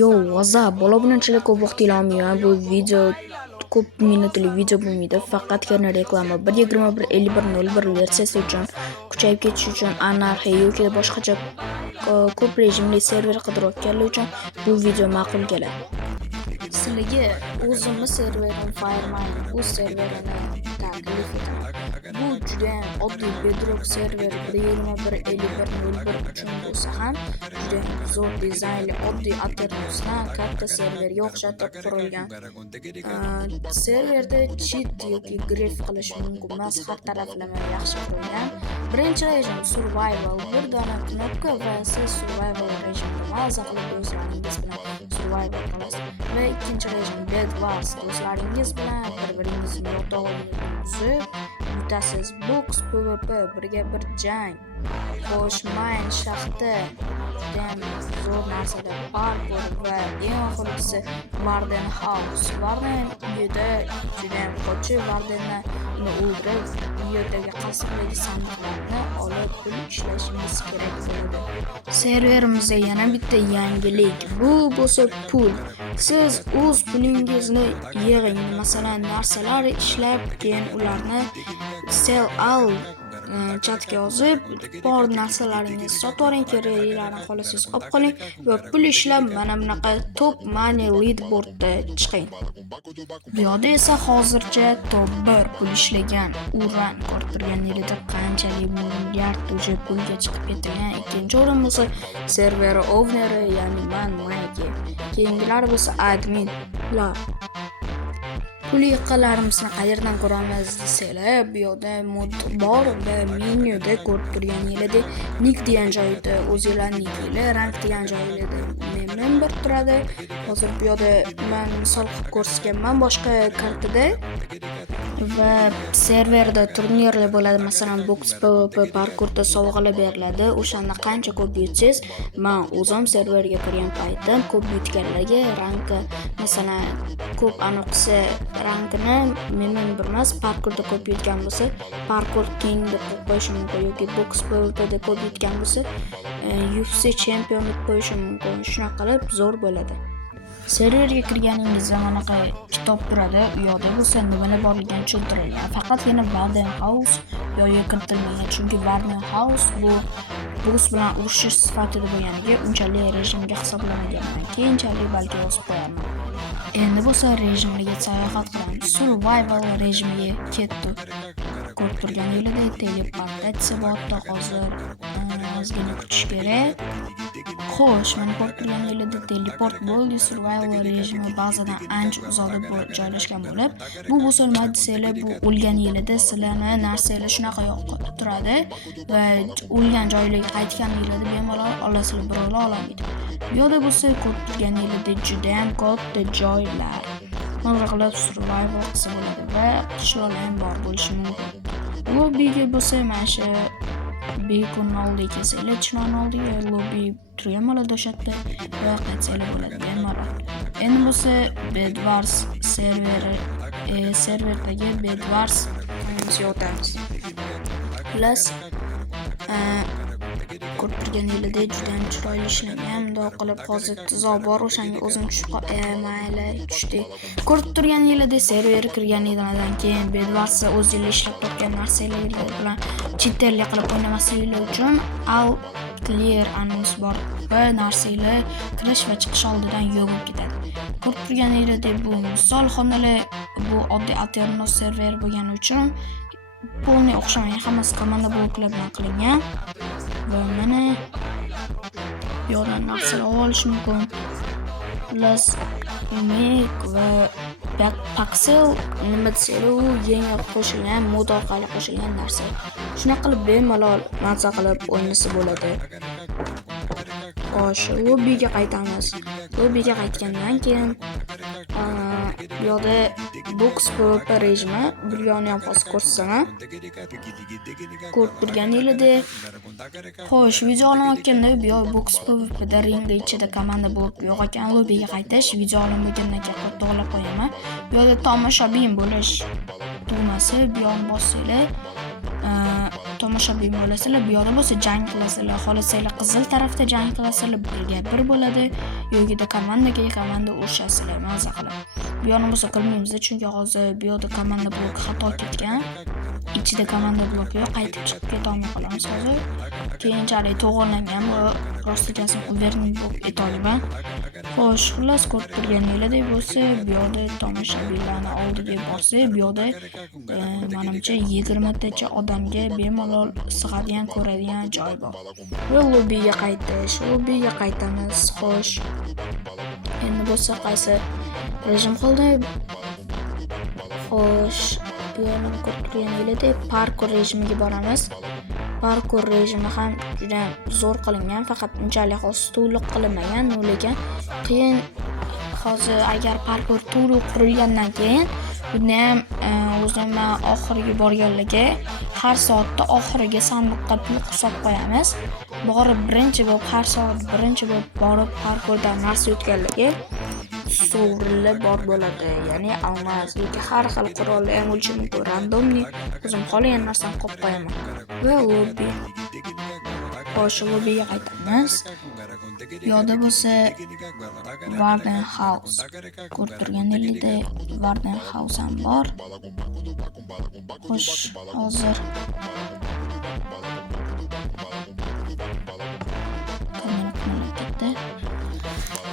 Yo, WhatsApp bola bununchalik ko'p vaqt olmayman. Bu video ko'p minutli video bo'lmaydi. Faqatgina reklama. 1.21.51.01 versiyasi uchun kuchayib ketish uchun anarxiya yoki boshqacha ko'p rejimli server qidirayotganlar uchun bu video ma'qul keladi. Sizlarga o'zimni serverim Firemine bu serverini taklif etaman. Bu juda ham oddiy Bedrock server 1.21.51.01 uchun bo'lsa ham juda ham zo'r dizaynli oddiy Aternosdan katta serverga o'xshatib qurilgan. Serverda cheat yoki grif qilish mumkin emas, har taraflama yaxshi qurilgan. Birinchi rejim survival, bir dona knopka va siz survival rejimda maza qilib do'stlaringiz bilan survival qilasiz. Va ikkinchi rejim Bed Wars, do'stlaringiz bilan bir-biringizni yotog'ini buzib yutasiz. Box PvP, birga bir jang. Xo'sh, main shaxta judayam zo'r narsalar, parkour va eng oxirgisi Warden House. Warden uyida judayam qochib, Wardenni o'ldirib, uyidagi qasrdagi sandiqlarni olib pul ishlashingiz kerak bo'ladi. Serverimizda yana bitta yangilik. Bu bo'lsa pul. Siz o'z pulingizni yig'ing, masalan, narsalar ishlab, keyin ularni sell out chatga yozib, bor narsalaringizni sotavering, keraklilarini xohlasangiz olib qoling va pul ishlab mana bunaqa top money leaderboardda chiqing. Bu yoqda esa hozircha top 1 pul ishlagan Uran ko'rib turganingizdek qanchalik milliard уже pulga chiqib ketgan. Ikkinchi o'rin bo'lsa server owneri, ya'ni man Mike. Keyingilar bo'lsa adminlar. Pul yiqqanlarimizni qayerdan ko'ramiz desanglar, bu yoqda mod bor va menyuda ko'rib turganingizdek nick degan joyda o'zingizlarning nickinglar, rank degan joylarda member turadi. Hozir bu yoqda men misol qilib ko'rsatganman boshqa kartada va serverda turnirlar bo'ladi. Masalan, box PvP parkurda sovg'alar beriladi. O'shanda qancha ko'p yutsangiz, men o'zim serverga kirgan paytim ko'p yutganlarga ranki, masalan, ko'p anoqsa rankini mendan bilmas, parkurda ko'p yutgan bo'lsa, parkur king deb qo'yish mumkin yoki box PvPda ko'p yutgan bo'lsa, UFC champion deb qo'yish mumkin. Shunaqa qilib zo'r bo'ladi. Serverga kirganingizda manaqa kitob turadi. U yoqda bo'lsa nimalar borligini tushuntirilgan. Faqatgina Warden House yo'lga kiritilmagan, chunki Warden House bu boss bilan urushish sifatida bo'lganiga unchalik rejimga hisoblanmagan. Keyinchalik balki yozib qo'yaman. Endi bo'lsa rejimga sayohat qilamiz. Survival rejimiga ketdik. Ko'rib turganingizdek teleportatsiya botda hozir ozgina kutish kerak. Xo'sh, mana ko'rib turganingizdek teleport bo'ldi. Survival rejimi bazadan ancha uzoqda joylashgan bo'lib, bu bo'lsa nima desanglar, bu o'lganingizda sizlarni narsalar shunaqa yoqqa turadi va o'lgan joylarga qaytganingizda bemalol olasizlar, birovlar ololmaydi. Bu yoqda bo'lsa ko'rib turganingizdek juda ham katta joylar. Mana qilib survival qilsa bo'ladi va qishloqlar ham bor bo'lishi mumkin. Lobbiga bo'lsa mana shu bekonning oldiga kelsanglar, chinor oldiga lobbi turgan do'shatda va qaytsanglar bo'ladi bemalol. Endi bo'lsa Bed Wars serverdagi Bed Wars o'tamiz. Plus ko'rib turganingizdek juda ham chiroyli ishlangan. Bundoq qilib hozir tuzoq bor, o'shanga o'zim tushib mayli tushdi. Ko'rib turganingizdek server kirganingizdan keyin Bed Wars o'zingiz ishlab topgan narsalar bilan cheaterlik qilib o'ynamasliginglar uchun all clear anons bor va narsalar kirish va chiqish oldidan yo'qib ketadi. Ko'rib turganingizdek bu misol xonalar, bu oddiy Aternos server bo'lgani uchun polni o'xshamagan, hammasi komanda bloklar bilan qilingan. Va mana yo'ldan narsalar olish mumkin. Plus Make va Backpaxel nima desanglar, u yangi qo'shilgan mod orqali qo'shilgan narsa. Shunaqa qilib bemalol maza qilib o'ynasa bo'ladi. Xo'sh, lobbiga qaytamiz. Lobbiga qaytgandan keyin bu yoqda box PvP rejimi, bir yo'qni ham hozir ko'rsatsam. Ko'rib turganingizdek. Xo'sh, video olinayotganda bu yoq box PvPda ringga ichida komanda bo'lib yo'q ekan. Lobbiga qaytish, video olinmagandan keyin to'g'rilab qo'yaman. Bu yoqda tomoshabin bo'lish tugmasi, bu yoqni bossanglar tomoshabin bo'lasizlar. Bu yoqda bo'lsa jang qilasizlar. Xohlasanglar qizil tarafda jang qilasizlar, birga bir bo'ladi. Yo'gida komandaga komanda urishasizlar maza qilib. Bu yoqni bo'lsa qilmaymiz, chunki hozir bu yoqda komanda blok xato ketgan. Ichida komanda blok yo'q, qaytib chiqib keta olmay qolamiz hozir. Keyinchalik to'g'irlangan va rostikasini uverning blok etolman. Xo'sh, xullas ko'rib turganingizdek bo'lsa, bu yoqda tomoshabinlarni oldiga borsak, bu yoqda menimcha 20 tacha odamga bemalol sig'adigan, ko'radigan joy bor. Va lobbiga qaytamiz. Xo'sh. Endi bo'lsa qaysi rejim qoldi? Xo'sh, bu yerni ko'rib turganingizdek parkour rejimiga boramiz. Parkour rejimi ham juda zo'r qilingan, faqat unchalik to'liq qilinmagan, lekin qiyin. Hozir agar parkour to'liq qurilgandan keyin buni ham o'zim oxiriga borganligi har soatda oxiriga sandiqqa pul hisob qo'yamiz. Borib birinchi bo'lib har soat birinchi bo'lib borib parkourdan narsa yutganligi sovrinlar bor bo'ladi. Ya'ni almas yoki har xil qurollar ham bo'lishi mumkin. Randomli o'zim qolgan narsani qo'yib qo'yaman. Va lobbi. Xo'sh, lobbiga qaytamiz. Yo'da bo'lsa Warden House. Ko'rib turganingizdek Warden House ham bor. Xo'sh, hozir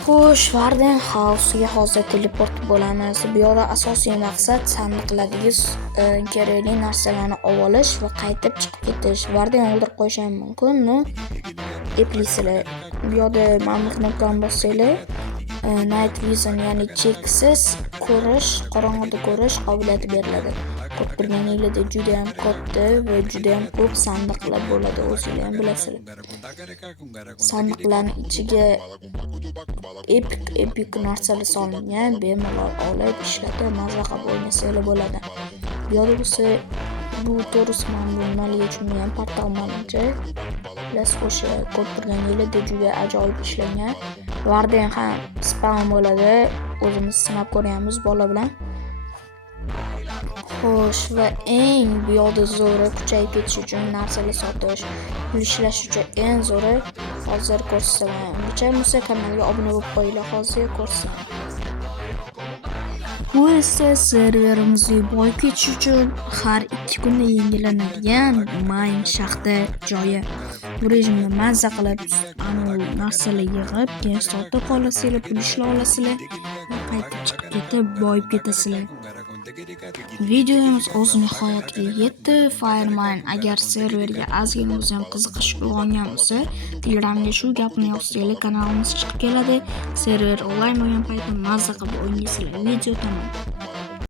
Xo'sh, Warden House'ga hozir teleport bo'lamiz. Bu yoqda asosiy maqsad sandiqlardagi kerakli narsalarni olish va qaytib chiqib ketish. Warden o'ldirib qo'yish ham mumkin. Eplisizlar. Bu yoqda ma'lum knopkani bossanglar, Night Vision, ya'ni cheksiz ko'rish, qorong'ida ko'rish qobiliyati beriladi. Ko'rib turganingizdek juda ham katta va juda ham ko'p sandiqlar bo'ladi, o'zingizlar ham bilasizlar. Sandiqlarning ichiga epik narsalar solingan, bemalol olib ishlatib maza qilib o'ynasanglar bo'ladi. Bu yoqda bo'lsa bu to'g'risi men bu nimaga tushunmagan, portal menimcha plus o'sha ko'rib turganingizdek juda ajoyib ishlangan. Warden ham spawn bo'ladi. O'zimiz sinab ko'ramiz bola bilan. Xo'sh, va eng bu yoqda zo'ri kuchayib ketish uchun narsalar sotish, pul ishlash uchun eng zo'ri hozir ko'rsataman. Ungacha bo'lsa kanalga obuna bo'lib qo'yinglar, hozir ko'rsataman. Bu esa serverimizni boy ketish uchun har 2 kunda yangilanadigan main shaxta joyi. Bu rejimni mazza qilib, narsalar yig'ib, keyin sotib olasizlar, pul ishlay olasizlar va qaytib chiqib ketib boyib ketasizlar. Videomiz o'z nihoyatiga yetdi. Fireman agar serverga ozgina o'zi ham qiziqish uyg'ongan bo'lsa, Telegramga shu gapni yozsanglar kanalimiz chiqib keladi. Server onlayn o'yin payti mazza qilib o'ynaysizlar. Video tamom.